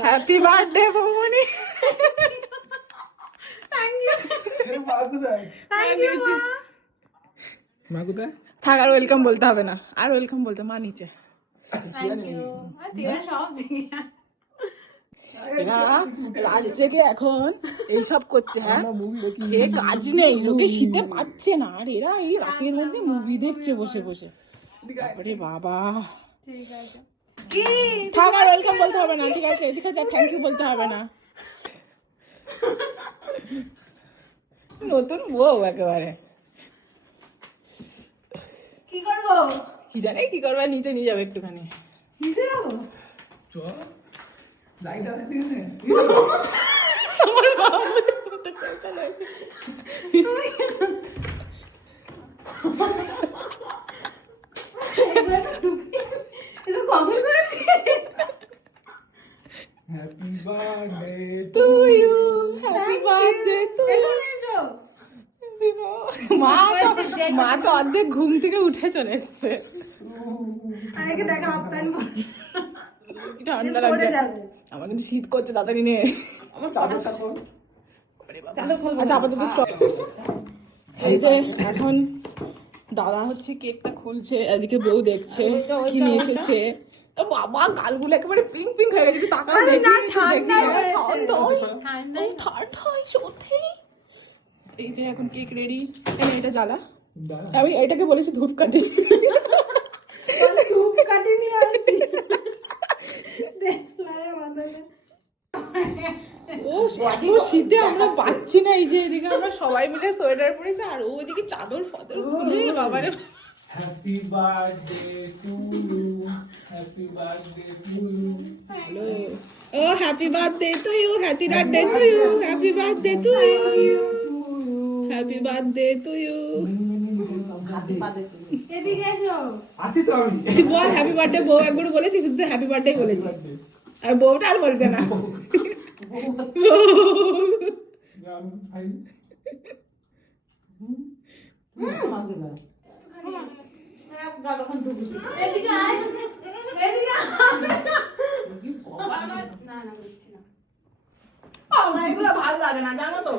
Happy birthday বৌমনি। মা কোথায়? থাক আর ওয়েলকাম বলতে হবে না, আর ওয়েলকাম বলতে মা নিচে। এরা রাত জেগে এখন এইসব করছে। হ্যাঁ, এ কাজ নেই, লোকে শীতে পাচ্ছে না, আর এরা এই রাতের মধ্যে মুভি দেখছে বসে বসে। আরে বাবা, থাক আর ওয়েলকাম বলতে হবে না, ঠিক আছে? ঠিক আছে, থ্যাংক ইউ বলতে হবে না। নতুন বউ একেবারে, কি করবো? কি জানে কি করবে, নিচে নিয়ে যাবে একটুখানি। নিচে যাবো? চল লাইট আছে দিনে। আমার বাবা চলে এসেছে। এসব কখন করেছি? Happy birthday to you, happy birthday to you. মা তো অর্ধেক ঘুম থেকে উঠে চলে এসছে। আরেকে দেখা হাফ প্যান্ট ঠান্ডা লাগছে আমার, কিন্তু শীত করছে, তাড়াতাড়ি নে। আমার চাদরটা কোন? আচ্ছা, আপাতত স্টপ। এই যে এখন দাদা হচ্ছে কেকটা খুলছে, এদিকে বউ দেখছে কি নিয়ে এসেছে। ও বাবা, গালগুলো একেবারে পিঙ্ক পিঙ্ক হয়ে গেছে, তাকাও দেখি। ঠান্ডা সত্যি। এই যে এখন কেক রেডি, এটা জ্বালা। আমি এটাকে বলেছি ধূপকাঠি। ধূপ কাটি নিয়ে আসছি। দেখলাম মাথাটা। ও এত শীতে আমরা পাচ্ছি না। এই যে এদিকে আমরা সবাই মিলে সোয়েটার পরেছি, আর ওইদিকে চাদর ফাদর খুলে বাবারে। Happy birthday to you, happy birthday to you. Hello, ও happy birthday to you, happy birthday to you, happy birthday to you, happy birthday to you. এদিকে এসো। আছি তো আমি। তুই বল হ্যাপি বার্থডে। বউ একবার বলেছি, শুধু হ্যাপি বার্থডে বলেছি, আর বউটা আর বলছে না। এদিকে আয়। এদিকে আয়। না না, বুঝছি না। আমার এগুলো ভালো লাগে না, জানো তো।